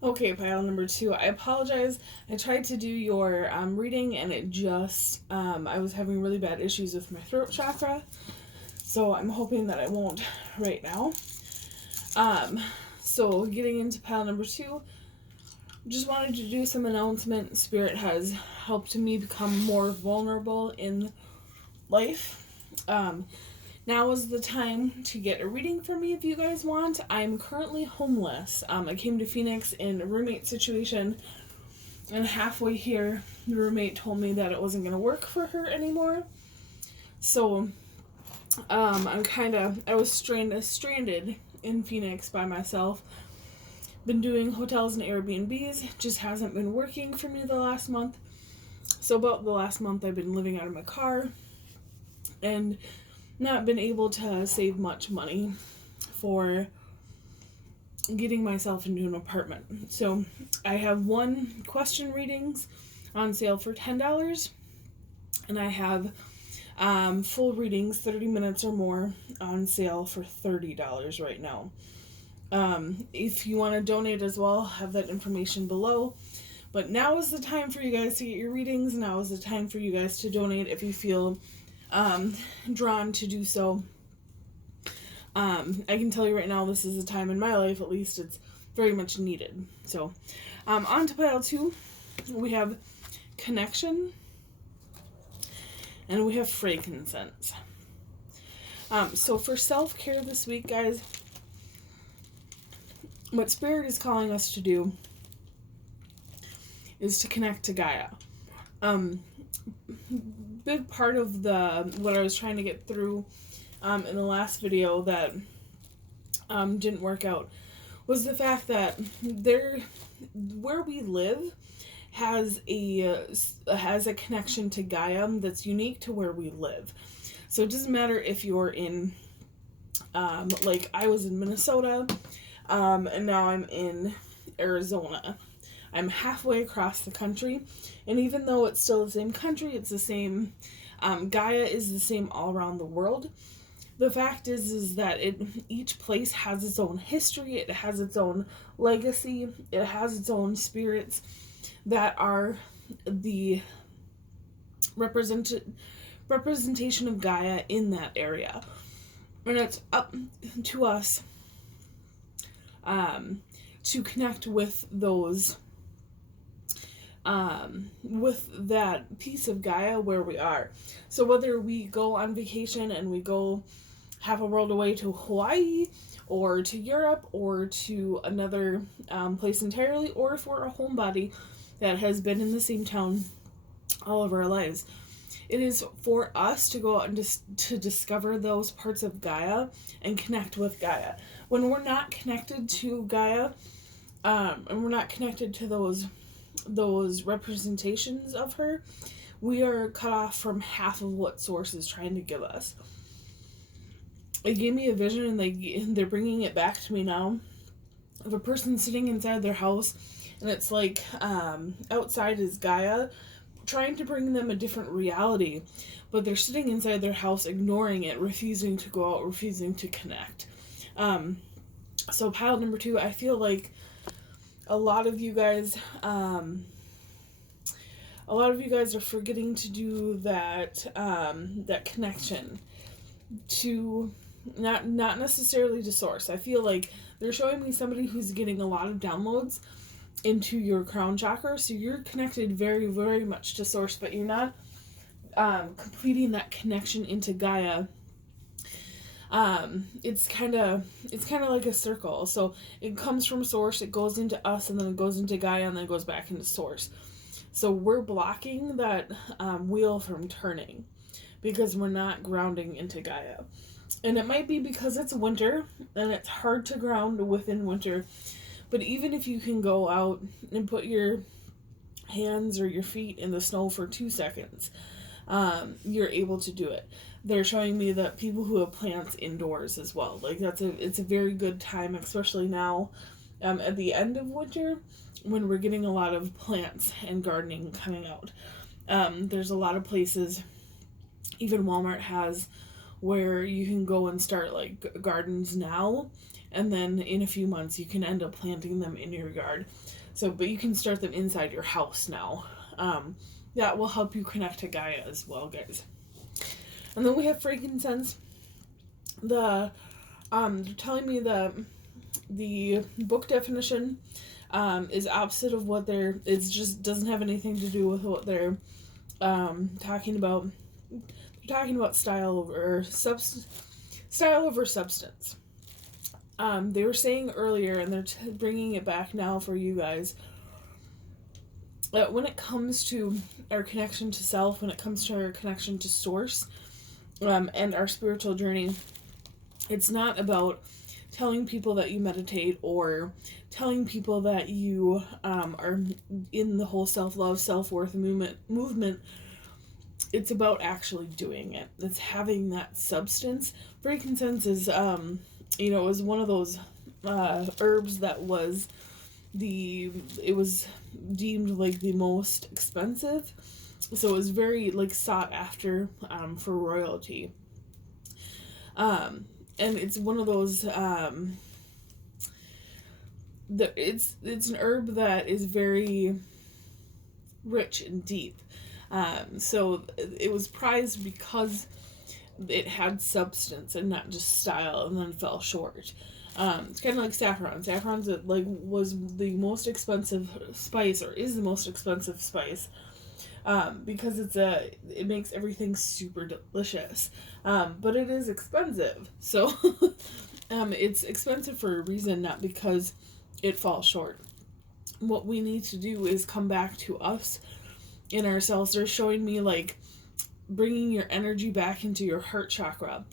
Okay, pile number 2. I apologize. I tried to do your reading and it just, I was having really bad issues with my throat chakra. So I'm hoping that I won't right now. Um, so getting into pile number 2, just wanted to do some announcement. Spirit has helped me become more vulnerable in life. Now is the time to get a reading from me if you guys want. I'm currently homeless. I came to Phoenix in a roommate situation, and halfway here, the roommate told me that it wasn't going to work for her anymore. So, I was stranded in Phoenix by myself. Been doing hotels and Airbnbs, just hasn't been working for me the last month. So, about the last month, I've been living out of my car and not been able to save much money for getting myself into an apartment. So I have 1 question readings on sale for $10, and I have full readings, 30 minutes or more, on sale for $30 right now. If you want to donate as well, I'll have that information below. But now is the time for you guys to get your readings. Now is the time for you guys to donate if you feel drawn to do so. I can tell you right now, this is a time in my life, at least, it's very much needed. So, on to pile 2, we have connection, and we have frankincense. So for self-care this week, guys, what Spirit is calling us to do is to connect to Gaia. Big part of what I was trying to get through in the last video that didn't work out was the fact that where we live has a connection to Gaia that's unique to where we live. So it doesn't matter if you're in like I was in Minnesota and now I'm in Arizona. I'm halfway across the country, and even though it's still the same country, it's the same, Gaia is the same all around the world. The fact is that each place has its own history, it has its own legacy, it has its own spirits that are the representation of Gaia in that area. And it's up to us to connect with those with that piece of Gaia where we are. So whether we go on vacation and we go half a world away to Hawaii or to Europe or to another place entirely, or if we're a homebody that has been in the same town all of our lives, it is for us to go out and to discover those parts of Gaia and connect with Gaia. When we're not connected to Gaia, and we're not connected to those representations of her, we are cut off from half of what Source is trying to give us. It gave me a vision, and they're bringing it back to me now, of a person sitting inside their house, and it's like outside is Gaia trying to bring them a different reality, but they're sitting inside their house ignoring it, refusing to go out, refusing to connect. So pile number 2, I feel like a lot of you guys are forgetting to do that connection to not necessarily to Source. I feel like they're showing me somebody who's getting a lot of downloads into your crown chakra, so you're connected very, very much to Source, but you're not completing that connection into Gaia. It's kind of like a circle. So it comes from Source, it goes into us, and then it goes into Gaia, and then it goes back into Source. So we're blocking that wheel from turning because we're not grounding into Gaia. And it might be because it's winter and it's hard to ground within winter. But even if you can go out and put your hands or your feet in the snow for 2 seconds, you're able to do it. They're showing me that people who have plants indoors as well, like it's a very good time, especially now at the end of winter when we're getting a lot of plants and gardening coming out. There's a lot of places, even Walmart has, where you can go and start like gardens now, and then in a few months you can end up planting them in your yard. So, but you can start them inside your house now. That will help you connect to Gaia as well, guys. And then we have frankincense. They're telling me that the book definition is opposite of what it just doesn't have anything to do with what they're talking about. They're talking about style over substance. They were saying earlier, and they're bringing it back now for you guys, that when it comes to our connection to self, when it comes to our connection to source, and our spiritual journey, it's not about telling people that you meditate or telling people that you are in the whole self-love, self-worth movement. It's about actually doing it. It's having that substance. Frankincense is, is one of those herbs that was it was deemed like the most expensive, so it was very like sought after for royalty, and it's one of those it's an herb that is very rich and deep, so it was prized because it had substance and not just style, and then fell short. It's kind of like saffron. Saffron's was the most expensive spice, or is the most expensive spice, because it makes everything super delicious. But it is expensive, so it's expensive for a reason, not because it falls short. What we need to do is come back to us in ourselves. They're showing me bringing your energy back into your heart chakra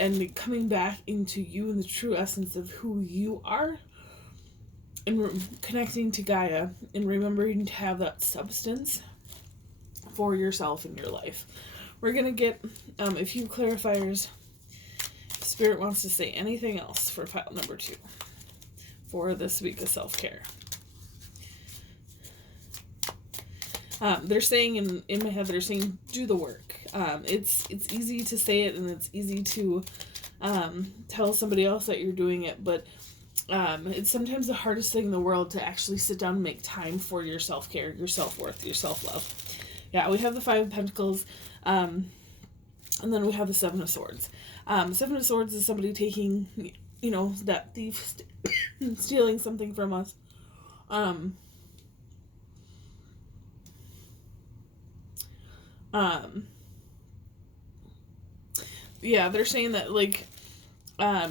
and coming back into you and the true essence of who you are, and connecting to Gaia and remembering to have that substance for yourself in your life. We're going to get a few clarifiers. If Spirit wants to say anything else for pile number 2 for this week of self-care. They're saying in my head, they're saying, do the work. It's easy to say it, and it's easy to tell somebody else that you're doing it, but it's sometimes the hardest thing in the world to actually sit down and make time for your self-care, your self-worth, your self-love. Yeah, we have the 5 of Pentacles, and then we have the 7 of Swords. 7 of Swords is somebody taking, that thief stealing something from us. Yeah, they're saying that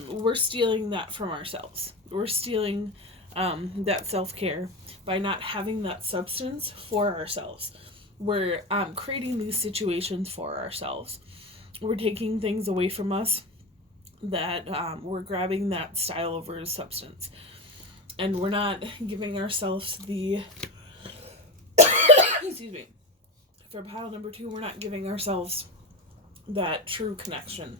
we're stealing that from ourselves. We're stealing that self-care by not having that substance for ourselves. We're creating these situations for ourselves. We're taking things away from us that we're grabbing that style over substance. And we're not giving ourselves the excuse me. For pile number 2, we're not giving ourselves that true connection.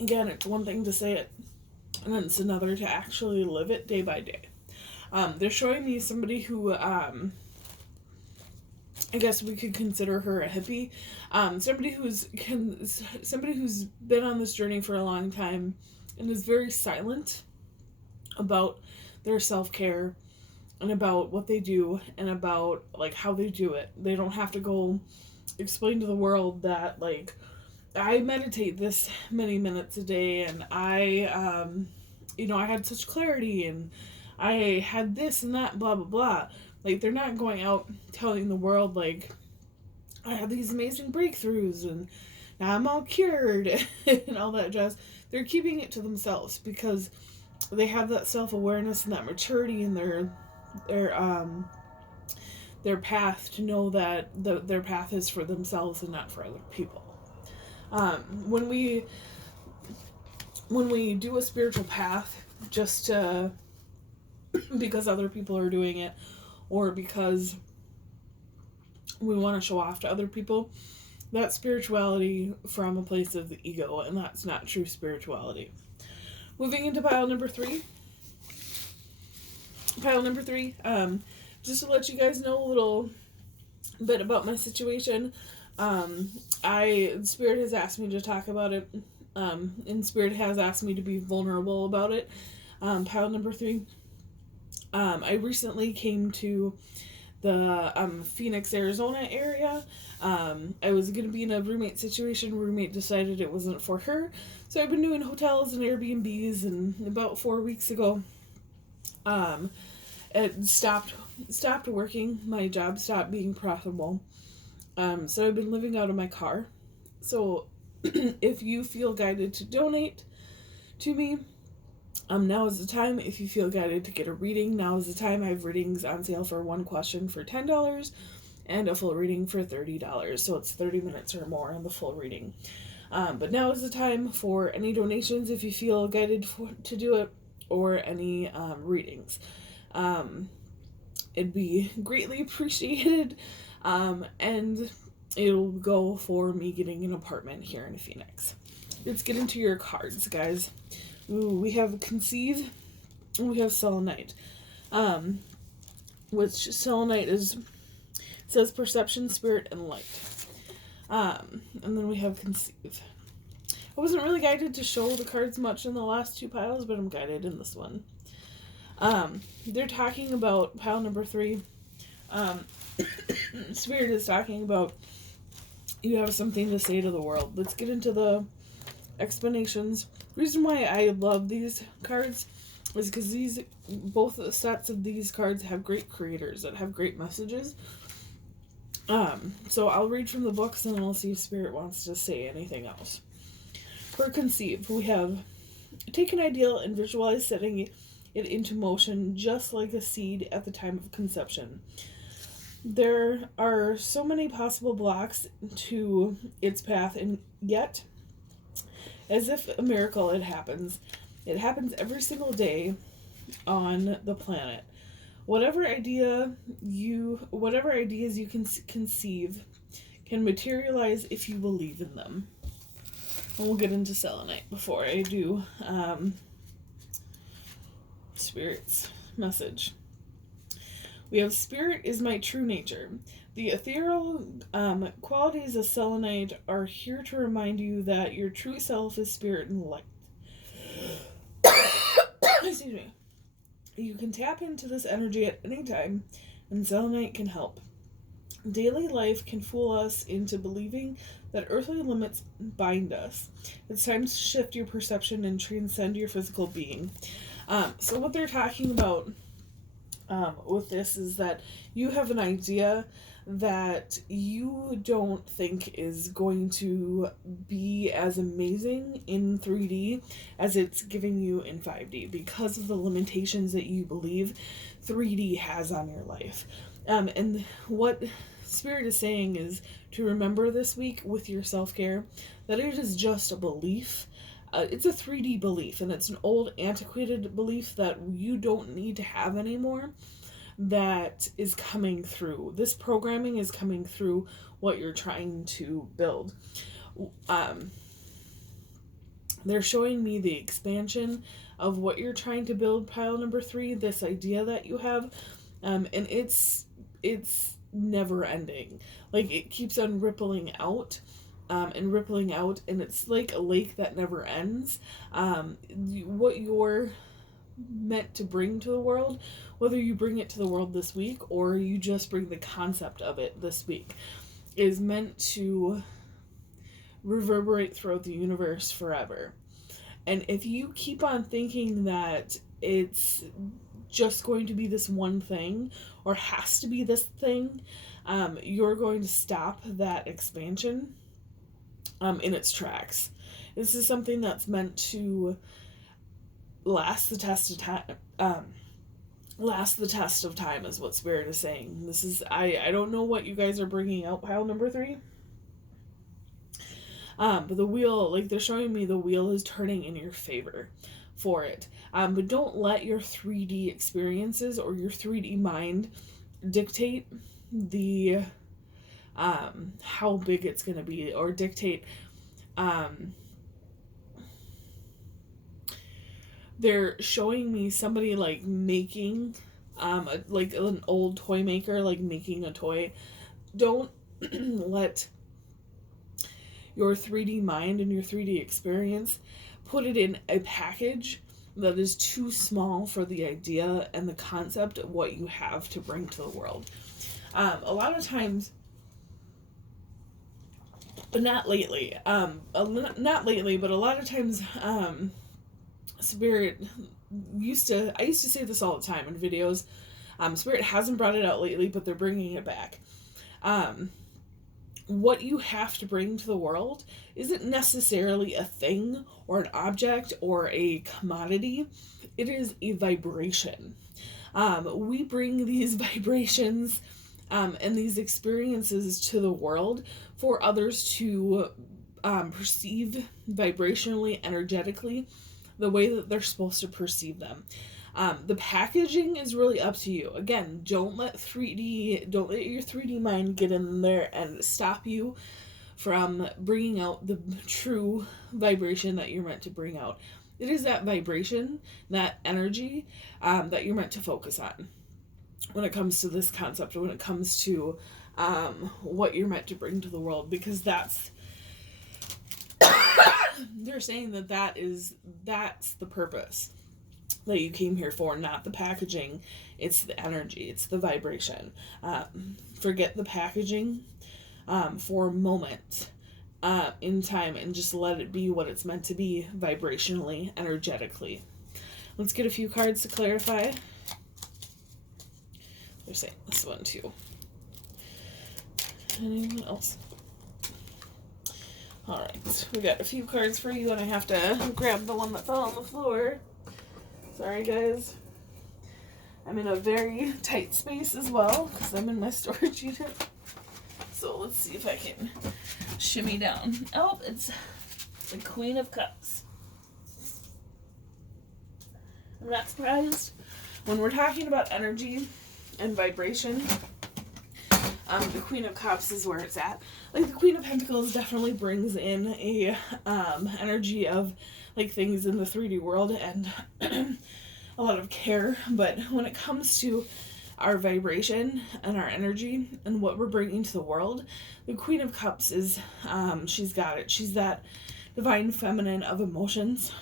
Again, it's one thing to say it, and then it's another to actually live it day by day. They're showing me somebody who, I guess we could consider her a hippie. Somebody who's been on this journey for a long time and is very silent about their self-care and about what they do and about how they do it. They don't have to go explain to the world that I meditate this many minutes a day, and I had such clarity, and I had this and that, blah blah blah. They're not going out telling the world I have these amazing breakthroughs and now I'm all cured and all that jazz. They're keeping it to themselves because they have that self-awareness and that maturity in their path to know that their path is for themselves and not for other people. When we do a spiritual path just because other people are doing it, or because we want to show off to other people, that's spirituality from a place of the ego, and that's not true spirituality. Moving into pile number 3. Pile number 3, just to let you guys know a little bit about my situation. Spirit has asked me to talk about it And Spirit has asked me to be vulnerable about it. Pile number 3. I recently came to the Phoenix, Arizona area. I was going to be in a roommate situation. Roommate decided it wasn't for her. So I've been doing hotels and Airbnbs, and about 4 weeks ago, it stopped working. My job stopped being profitable. So I've been living out of my car. So if you feel guided to donate to me, now is the time. If you feel guided to get a reading, now is the time. I have readings on sale for one question for $10 and a full reading for $30. So it's 30 minutes or more on the full reading. But now is the time for any donations if you feel guided to do it, or any readings. It'd be greatly appreciated. And it'll go for me getting an apartment here in Phoenix. Let's get into your cards, guys. Ooh, we have Conceive, and we have Selenite. Which Selenite says perception, spirit, and light. And then we have Conceive. I wasn't really guided to show the cards much in the last 2 piles, but I'm guided in this one. They're talking about pile number 3. Spirit is talking about you have something to say to the world. Let's get into the explanations. The reason why I love these cards is because both sets of these cards have great creators that have great messages. So I'll read from the books and then I'll see if Spirit wants to say anything else. For Conceive, we have take an ideal and visualize setting it into motion just like a seed at the time of conception. There are so many possible blocks to its path, and yet, as if a miracle, it happens. It happens every single day on the planet. Whatever ideas you can conceive can materialize if you believe in them. And we'll get into Selenite before I do Spirit's message. We have Spirit is my true nature. The ethereal qualities of Selenite are here to remind you that your true self is spirit and light. Excuse me. You can tap into this energy at any time, and Selenite can help. Daily life can fool us into believing that earthly limits bind us. It's time to shift your perception and transcend your physical being. So what they're talking about with this is that you have an idea that you don't think is going to be as amazing in 3D as it's giving you in 5D because of the limitations that you believe 3D has on your life. And what Spirit is saying is to remember this week with your self-care that it is just a belief. It's a 3D belief, and it's an old, antiquated belief that you don't need to have anymore that is coming through. This programming is coming through what you're trying to build. They're showing me the expansion of what you're trying to build, pile number 3, this idea that you have, and it's never ending. Like, it keeps on rippling out. And it's like a lake that never ends. What you're meant to bring to the world, whether you bring it to the world this week or you just bring the concept of it this week, is meant to reverberate throughout the universe forever. And if you keep on thinking that it's just going to be this one thing or has to be this thing, you're going to stop that expansion in its tracks. This is something that's meant to last the test of time. Last the test of time is what Spirit is saying. This is I don't know what you guys are bringing out, pile number 3. But the wheel, like, they're showing me the wheel is turning in your favor for it. But don't let your 3D experiences or your 3D mind dictate the how big it's going to be, or dictate they're showing me somebody like making like an old toy maker, like making a toy. Don't let your 3D mind and your 3D experience, put it in a package that is too small for the idea and the concept of what you have to bring to the world. A lot of times, but not lately, but a lot of times, Spirit I used to say this all the time in videos. Spirit hasn't brought it out lately, but they're bringing it back. What you have to bring to the world isn't necessarily a thing or an object or a commodity. It is a vibration. We bring these vibrations and these experiences to the world for others to perceive vibrationally, energetically, the way that they're supposed to perceive them. The packaging is really up to you. Again, don't let your 3D mind get in there and stop you from bringing out the true vibration that you're meant to bring out. It is that vibration, that energy, that you're meant to focus on when it comes to this concept, or when it comes to what you're meant to bring to the world, because that's they're saying that's the purpose that you came here for, not the packaging. It's the energy, it's the vibration. Forget the packaging for a moment in time, and just let it be what it's meant to be, vibrationally, energetically. Let's get a few cards to clarify. They're saying this one too. Anyone else? Alright, we got a few cards for you, and I have to grab the one that fell on the floor. Sorry, guys. I'm in a very tight space as well, because I'm in my storage unit. So let's see if I can shimmy down. Oh, it's the Queen of Cups. I'm not surprised. When we're talking about energy and vibration, the Queen of Cups is where it's at. Like, the Queen of Pentacles definitely brings in a energy of like things in the 3D world and a lot of care. But when it comes to our vibration and our energy and what we're bringing to the world, the Queen of Cups is she's got it. She's that divine feminine of emotions.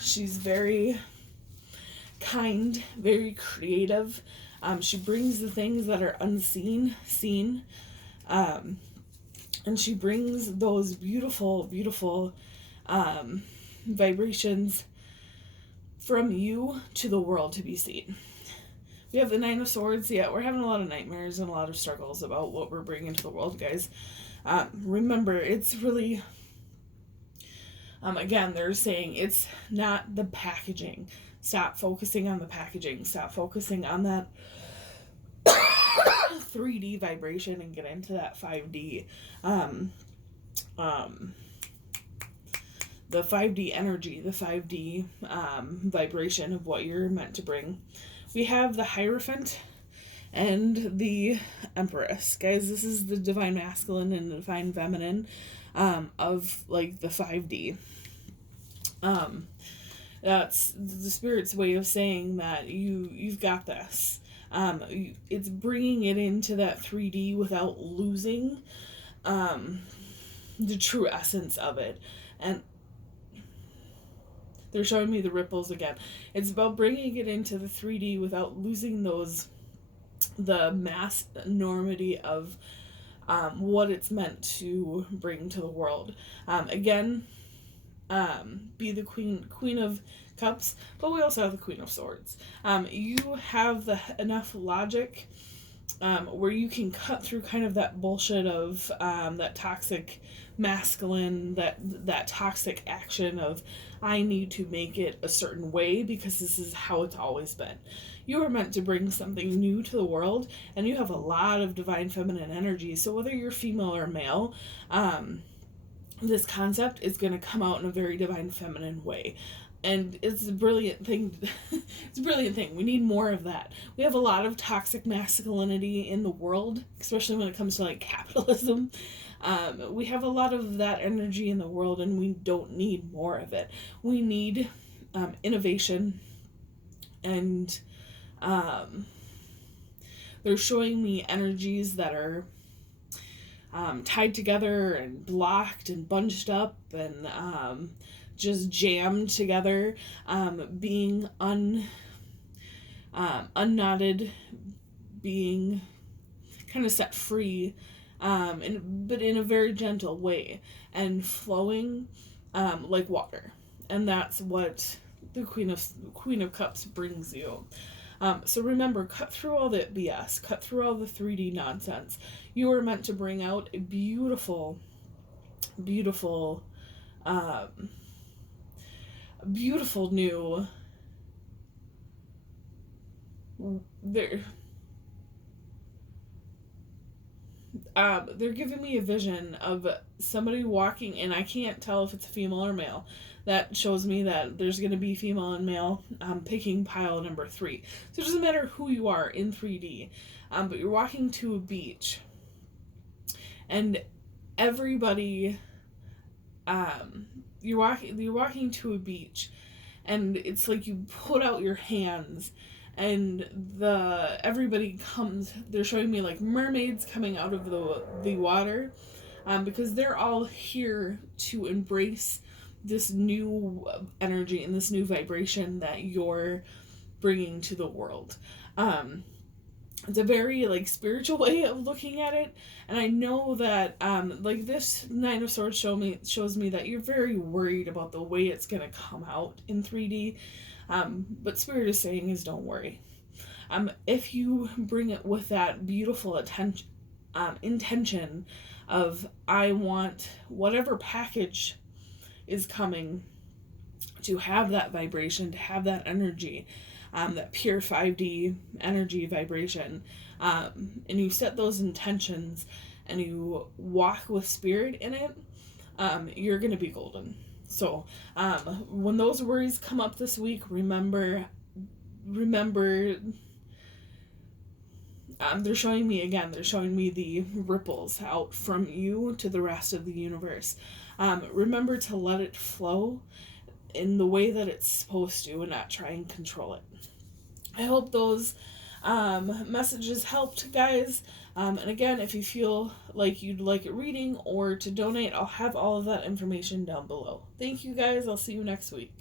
She's very kind, very creative. She brings the things that are unseen, seen. And she brings those beautiful, beautiful vibrations from you to the world to be seen. We have the Nine of Swords. Yeah, we're having a lot of nightmares and a lot of struggles about what we're bringing to the world, guys. Remember, it's really... again, they're saying it's not the packaging. Stop focusing on the packaging. Stop focusing on that 3D vibration and get into that 5D. The 5D energy, the 5D vibration of what you're meant to bring. We have the Hierophant and the Empress. Guys, this is the divine masculine and the divine feminine of like the 5D. That's the Spirit's way of saying that you've got this. It's bringing it into that 3D without losing the true essence of it. And they're showing me the ripples again. It's about bringing it into the 3D without losing the mass enormity of what it's meant to bring to the world. Again, be the Queen of Cups, but we also have the Queen of Swords. You have enough logic where you can cut through kind of that bullshit of that toxic masculine, that toxic action of I need to make it a certain way because this is how it's always been. You are meant to bring something new to the world, and you have a lot of divine feminine energy. So whether you're female or male, this concept is going to come out in a very divine feminine way. And it's a brilliant thing. It's a brilliant thing. We need more of that. We have a lot of toxic masculinity in the world, especially when it comes to like capitalism. We have a lot of that energy in the world, and we don't need more of it. We need innovation, and they're showing me energies that are tied together and blocked and bunched up and just jammed together, being unknotted, being kind of set free, but in a very gentle way, and flowing like water. And that's what the Queen of Cups brings you. So remember, cut through all the BS, cut through all the 3D nonsense. You are meant to bring out a beautiful, beautiful, beautiful new. They're giving me a vision of somebody walking, and I can't tell if it's female or male. That shows me that there's going to be female and male picking pile number 3. So it doesn't matter who you are in 3D, but you're walking to a beach, and everybody, you're walking to a beach, and it's like you put out your hands, and everybody comes. They're showing me like mermaids coming out of the water, because they're all here to embrace this new energy and this new vibration that you're bringing to the world. It's a very like spiritual way of looking at it, and I know that like this Nine of Swords shows me that you're very worried about the way it's gonna come out in 3D. But Spirit is saying is don't worry. If you bring it with that beautiful intention of I want whatever package is coming to have that vibration, to have that energy, that pure 5D energy vibration, and you set those intentions and you walk with Spirit in it, you're going to be golden. So when those worries come up this week, remember they're showing me the ripples out from you to the rest of the universe. Remember to let it flow in the way that it's supposed to and not try and control it. I hope those messages helped, guys. And again, if you feel like you'd like a reading or to donate, I'll have all of that information down below. Thank you, guys. I'll see you next week.